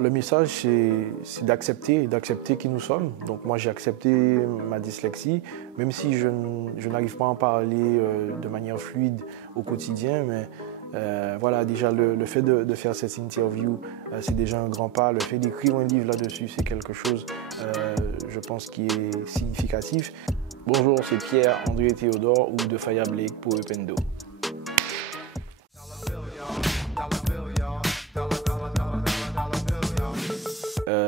Le message, c'est d'accepter qui nous sommes. Donc moi, j'ai accepté ma dyslexie, même si je n'arrive pas à en parler de manière fluide au quotidien. Mais voilà, déjà, le fait de faire cette interview, c'est déjà un grand pas. Le fait d'écrire un livre là-dessus, c'est quelque chose, je pense, qui est significatif. Bonjour, c'est Pierre, André Théodore ou de Fire Blake pour Upendo.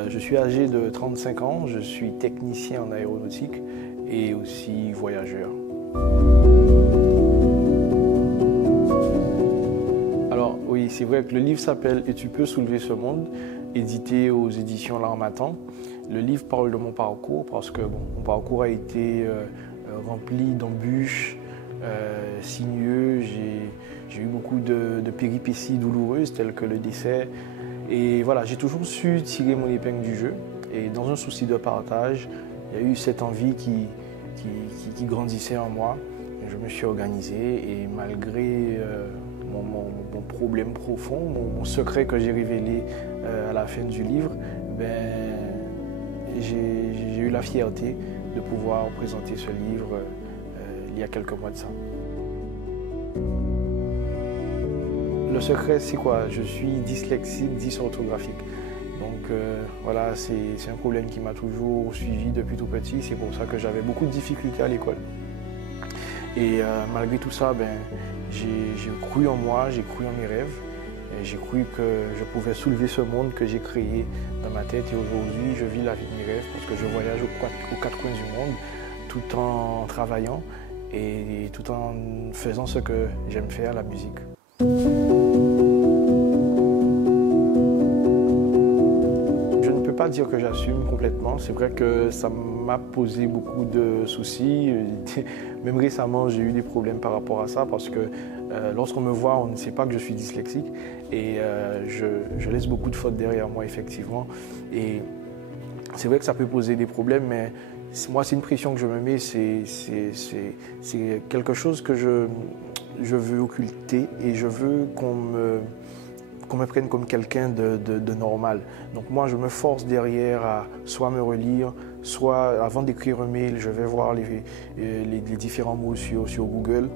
Je suis âgé de 35 ans, je suis technicien en aéronautique et aussi voyageur. Alors oui, c'est vrai que le livre s'appelle « Et tu peux soulever ce monde », édité aux éditions L'Harmattan. Le livre parle de mon parcours parce que mon parcours a été rempli d'embûches, sinueux. J'ai eu beaucoup de péripéties douloureuses telles que le décès. Et voilà, j'ai toujours su tirer mon épingle du jeu. Et dans un souci de partage, il y a eu cette envie qui grandissait en moi. Et je me suis organisé et malgré mon problème profond, mon secret que j'ai révélé à la fin du livre, j'ai eu la fierté de pouvoir présenter ce livre il y a quelques mois de ça. Le secret, c'est quoi? Je suis dyslexique, dysorthographique. Donc voilà, c'est un problème qui m'a toujours suivi depuis tout petit. C'est pour ça que j'avais beaucoup de difficultés à l'école. Et malgré tout ça, j'ai cru en moi, j'ai cru en mes rêves. J'ai cru que je pouvais soulever ce monde que j'ai créé dans ma tête. Et aujourd'hui, je vis la vie de mes rêves parce que je voyage aux quatre coins du monde tout en travaillant et tout en faisant ce que j'aime faire, la musique. Je ne peux pas dire que j'assume complètement. C'est vrai que ça m'a posé beaucoup de soucis. Même récemment, j'ai eu des problèmes par rapport à ça parce que lorsqu'on me voit, on ne sait pas que je suis dyslexique et je laisse beaucoup de fautes derrière moi, effectivement. Et c'est vrai que ça peut poser des problèmes, mais moi, c'est une pression que je me mets. C'est quelque chose que je veux occulter et je veux qu'on me prenne comme quelqu'un de normal. Donc moi, je me force derrière à soit me relire, soit avant d'écrire un mail, je vais voir les différents mots sur Google.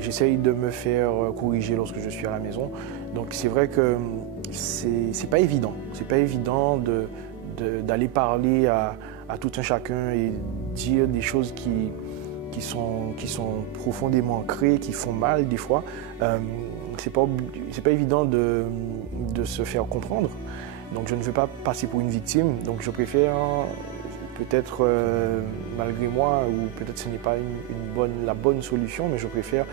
J'essaye de me faire corriger lorsque je suis à la maison. Donc c'est vrai que c'est pas évident. C'est pas évident d'aller parler à tout un chacun et dire des choses qui sont profondément ancrées, qui font mal des fois. C'est pas évident de se faire comprendre. Donc je ne veux pas passer pour une victime. Donc je préfère, peut-être malgré moi, ou peut-être ce n'est pas la bonne solution, mais je préfère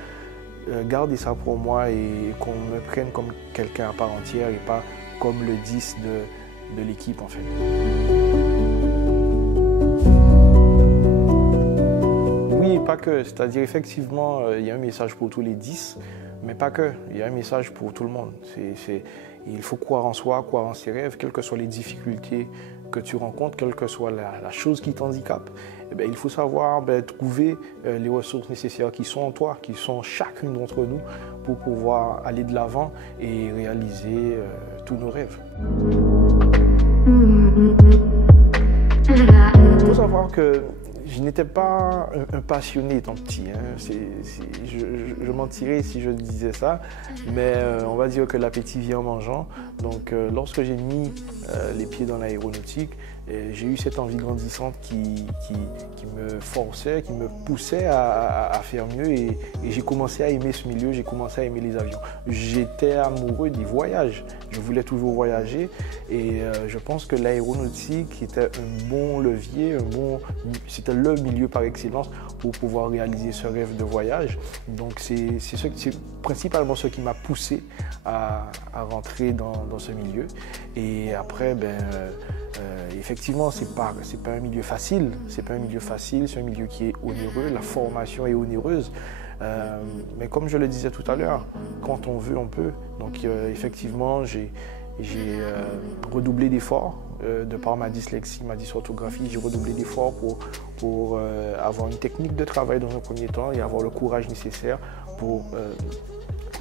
garder ça pour moi et qu'on me prenne comme quelqu'un à part entière et pas comme le 10 de l'équipe en fait. Oui, pas que. C'est-à-dire effectivement, il y a un message pour tous les 10, mais pas que. Il y a un message pour tout le monde. Il faut croire en soi, croire en ses rêves, quelles que soient les difficultés que tu rencontres, quelle que soit la chose qui t'handicape. Il faut savoir trouver les ressources nécessaires qui sont en toi, qui sont chacune d'entre nous pour pouvoir aller de l'avant et réaliser tous nos rêves. Il faut savoir que je n'étais pas un passionné étant petit. Je mentirais si je disais ça, mais on va dire que l'appétit vient en mangeant. Donc lorsque j'ai mis les pieds dans l'aéronautique, j'ai eu cette envie grandissante qui me forçait, qui me poussait à faire mieux et j'ai commencé à aimer ce milieu, j'ai commencé à aimer les avions. J'étais amoureux des voyages, je voulais toujours voyager et je pense que l'aéronautique était un bon levier, c'était le milieu par excellence pour pouvoir réaliser ce rêve de voyage. Donc c'est principalement ce qui m'a poussé à rentrer dans ce milieu. Et après, effectivement, c'est pas un milieu facile. C'est pas un milieu facile, c'est un milieu qui est onéreux. La formation est onéreuse. Mais comme je le disais tout à l'heure, quand on veut, on peut. Donc effectivement, j'ai redoublé d'efforts. De par ma dyslexie, ma dysorthographie, j'ai redoublé d'efforts pour avoir une technique de travail dans un premier temps et avoir le courage nécessaire pour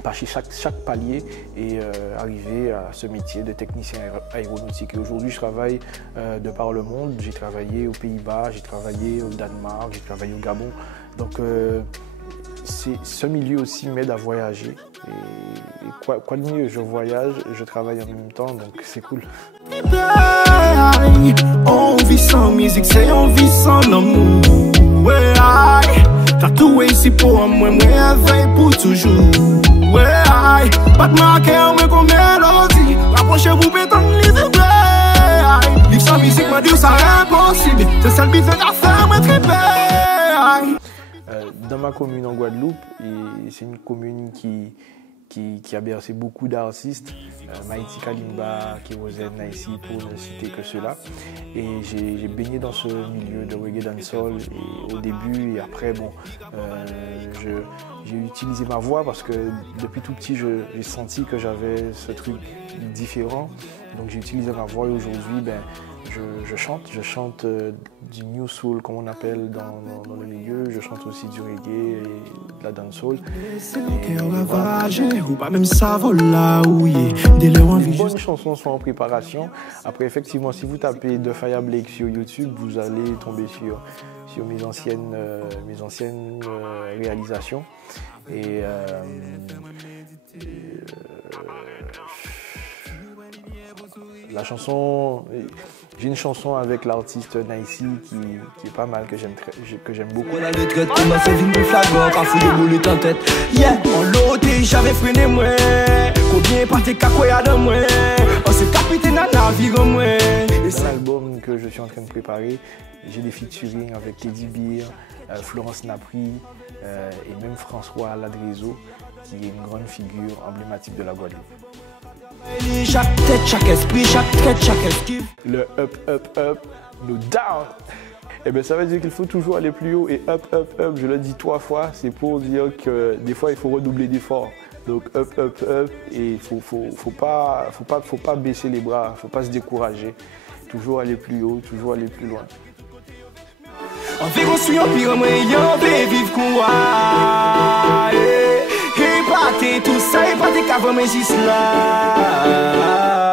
passer chaque palier et arriver à ce métier de technicien aéronautique. Et aujourd'hui, je travaille de par le monde. J'ai travaillé aux Pays-Bas, j'ai travaillé au Danemark, j'ai travaillé au Gabon. Donc, ce milieu aussi m'aide à voyager. Et quoi de mieux, je voyage, je travaille en même temps, donc c'est cool. On vit sans musique, c'est on vit sans amour. Ouais, t'as tout ici pour moi, moi, veille pour toujours. Ouais, pas de marquer, moi, comme mélodie. Rapprochez-vous, pétant les idées. Vivre sans musique, moi, dire ça impossible. C'est ça le but de la faire, moi, triper. Dans ma commune en Guadeloupe, c'est une commune qui a bercé beaucoup d'artistes, Maïti Kalimba, Kérosène, Naïsi, pour ne citer que ceux-là. Et j'ai baigné dans ce milieu de reggae dancehall et au début et après, bon, j'ai utilisé ma voix parce que depuis tout petit, j'ai senti que j'avais ce truc différent. Donc j'ai utilisé ma voix et aujourd'hui, ben, je chante du new soul comme on appelle dans le milieu, je chante aussi du reggae et de la dancehall. De bonnes chansons sont en préparation. Après effectivement, si vous tapez The Fire Blake sur YouTube, vous allez tomber sur mes anciennes réalisations. Et la chanson, j'ai une chanson avec l'artiste Naïsi qui est pas mal, que j'aime beaucoup. La retraite commence à venir flagrant, car fouille de boule en tête. Yeah, on l'ôté, j'avais freiné moi. Combien parti cacoya de moi. On s'est capitaine à navire moi. C'est un album que je suis en train de préparer. J'ai des featuring avec Teddy Beer, Florence Napri et même François Ladrezo, qui est une grande figure emblématique de la Guadeloupe. Chaque tête, chaque esprit, chaque tête, chaque esquive. Le up, no down. Eh bien, ça veut dire qu'il faut toujours aller plus haut et up, je le dis 3 fois, c'est pour dire que des fois il faut redoubler d'efforts. Donc up, et faut pas baisser les bras, faut pas se décourager. Toujours aller plus haut, toujours aller plus loin. On fait construire un pire moyen, on fait vivre quoi. Et pas tout ça, et pas tes caves, mais juste là.